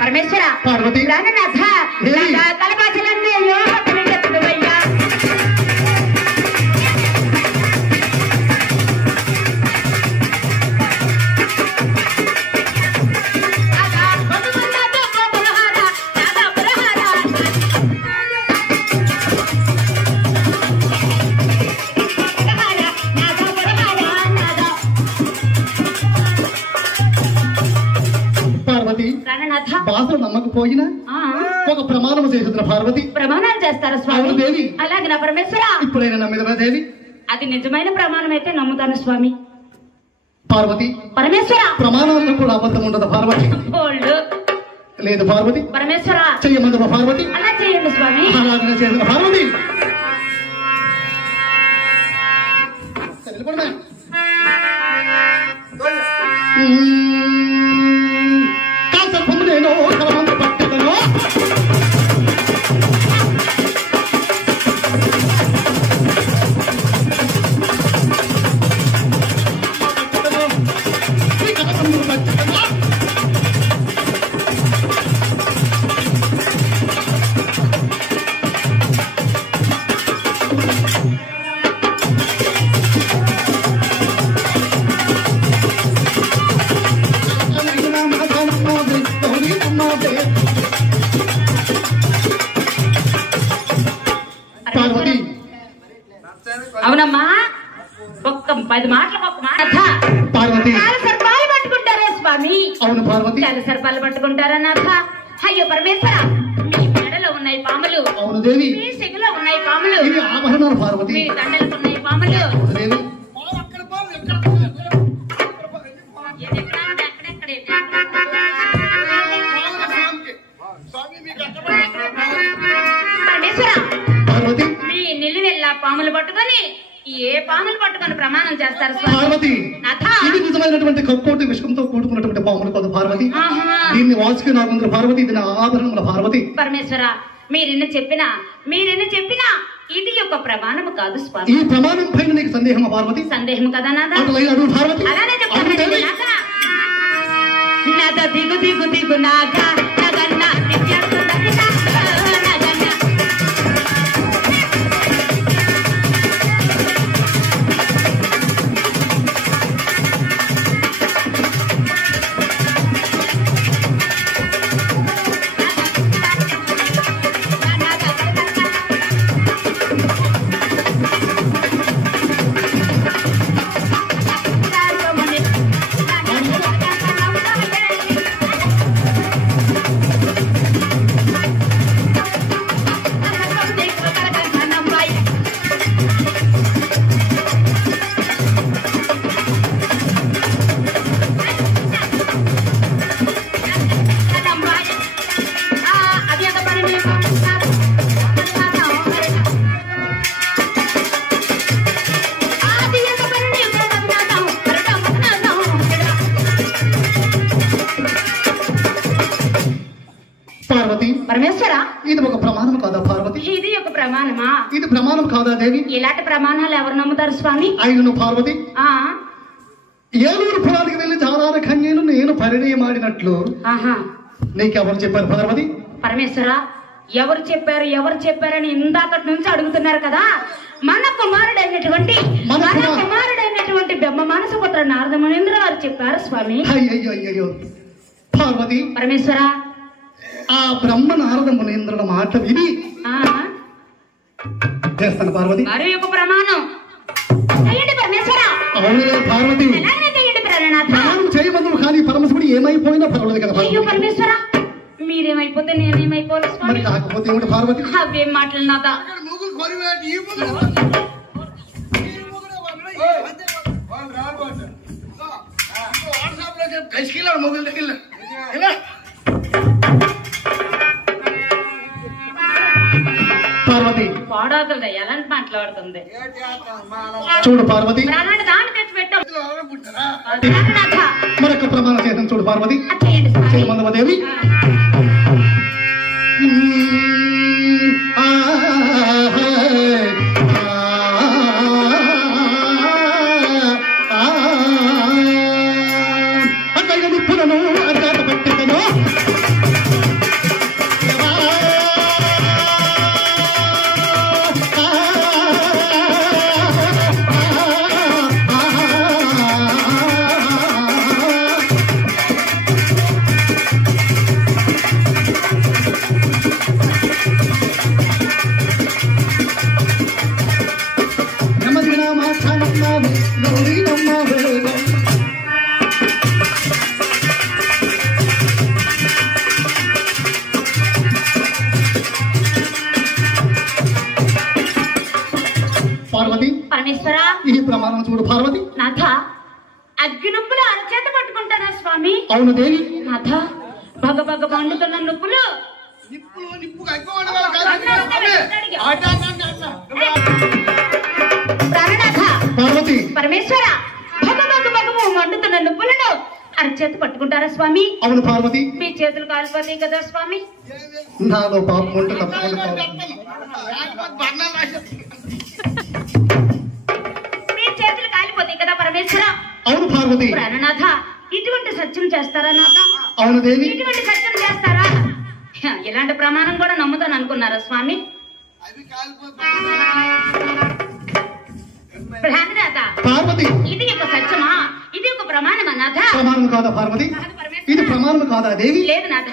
పరమేశ్వర పార్వతి ప్రాణనాథ తలపాచలన్నీ అయ్యో తెలియజేస్తుందయ్యా. బాసలు నమ్మకపోయినా ఒక ప్రమాణం చేస్తున్న పార్వతి. ప్రమాణాలు చేస్తారా స్వామి? దేవి అలాగే నా పరమేశ్వర ఇప్పుడైనా నమ్మిదరా దేవి? అది నిజమైన ప్రమాణం అయితే నమ్ముతాను స్వామి. పార్వతి పరమేశ్వర ప్రమాణాల్లో కూడా అబద్ధం ఉండదు పార్వతి. లేదు పార్వతి. పరమేశ్వర చెయ్యమందువ పార్వతి. అలా చేయండి స్వామి. అలాగే చేసిన పార్వతి. కాసర్పమునేనో కలమందు పట్టెదనో అవునమ్మా. ఒక్క 10 మాటలకు ఒక మాట. పార్వతి సర్పాలు పట్టుకుంటారా స్వామి? అవును పార్వతి. సర్పాలు పట్టుకుంటారా నాథ? అయ్యో పరమేశ్వర మీ మెడలో ఉన్నాయి పాములు. అవును దేవి. మీ చెవిలో ఉన్నాయి పాములు. ఇవి ఆభరణాలు పార్వతి. మీ దండలకు ఉన్నాయి పాములు. దేవి పరమేశ్వర పార్వతి మీ నిలువెల్లా పాములు పట్టుకొని ఏ పాములు పట్టుకొని ప్రమాణం చేస్తారు పార్వతి? నాథ ఇది నిజమైనటువంటి కక్కోటి విషయంతో కూడుకున్నటువంటి పాములు కాదు పార్వతి. ఆహా. దీన్ని వాచుకి నాగుంది పార్వతి. ఇది నా ఆభరణముల పార్వతి. పరమేశ్వర మీరెన్ని చెప్పినా ఇది ఒక ప్రమాణము కాదు స్వామి. ఈ ప్రమాణం పైన నీకు సందేహం పార్వతి? సందేహం కదా నాథ? అడుగు పార్వతి. అలానే చెప్తాను నాథ. దిగు దిగు దిగు నాథ నగన్న దివ్యసుందరి నాథ నగన్న. పరమేశ్వర ఇది ఒక ప్రమాణం కాదా పార్వతి? ఇది ఒక ప్రమాణమా? ఇది ప్రమాణం కాదా దేవి? ఇలాంటి ప్రమాణాలు ఎవరు నమ్ముతారు స్వామి? అయినను పార్వతి ఆ ఏలూరు పురానికి వెళ్లి జాలార కన్యను నేను పరిణయమాడినట్లు నీకెవరు చెప్పారు పార్వతి? పరమేశ్వర ఎవరు చెప్పారని ఇందాకటి నుంచి అడుగుతున్నారు కదా. మన కుమారుడైనటువంటి బ్రహ్మ మానసపుత్ర నారద మునీంద్ర గారు చెప్పారు స్వామి. అయ్యో పార్వతి పరమేశ్వర ఆ బ్రహ్మ నారద మునీంద్రుల మాట విని చేస్తాను పార్వతి. వారి యొక్క ప్రమాణం పరమేశ్వర. అవును పార్వతి ప్రమాణం చేయవద్దు కానీ పరమశివుడు ఏమైపోయినా పర్వాలేదు కదా. అయ్యో పరమేశ్వర మీరేమైపోతే నేనేమైపోవాలి మరి కాకపోతే ఏమిటి పార్వతి? అవేం మాటలు నాదా. పార్వతి పాడవుతుంది ఎలాంటి మాట్లాడుతుంది చూడు పార్వతి. దాన్ని తెచ్చి పెట్టాం మరొక ప్రమాణం చేద్దాం చూడు పార్వతి. దేవి పార్వతి పరమేశ్వర ఈ ప్రమాణం చూడు పార్వతి. నాథ అగ్గి నొప్పులు అరచేత పట్టుకుంటారా స్వామి? అవును దేవి. నాథ బగ బగ మండుతున్న నొప్పులు ప్రాణనాథ పార్వతి పరమేశ్వర బగ బగ బగ మండుతున్న నొప్పులను అరచేత పట్టుకుంటారా స్వామి? అవును పార్వతి. మీ చేతులు కాలిపోతాయి కదా స్వామి. నాలో పాపం ఉంటే తప్పకుండా మీ చేతులు కాలిపోతాయి కదా పరమేశ్వర. అవును పార్వతి. ప్రాణనాథ ఇటువంటి సత్యం చేస్తారా నాథ? అవును దేవి. ఇటువంటి సత్యం చేస్తారా? ఇలాంటి ప్రమాణం కూడా నమ్ముతాను అనుకున్నారా స్వామి? ప్రాణనాథ పార్వతి ఇది ఒక సత్యమా? ఇది ఒక ప్రమాణమా నాథ? ప్రమాణం కాదా పార్వతి? ఇది ప్రమాణం కాదా దేవి? లేదు నాథ.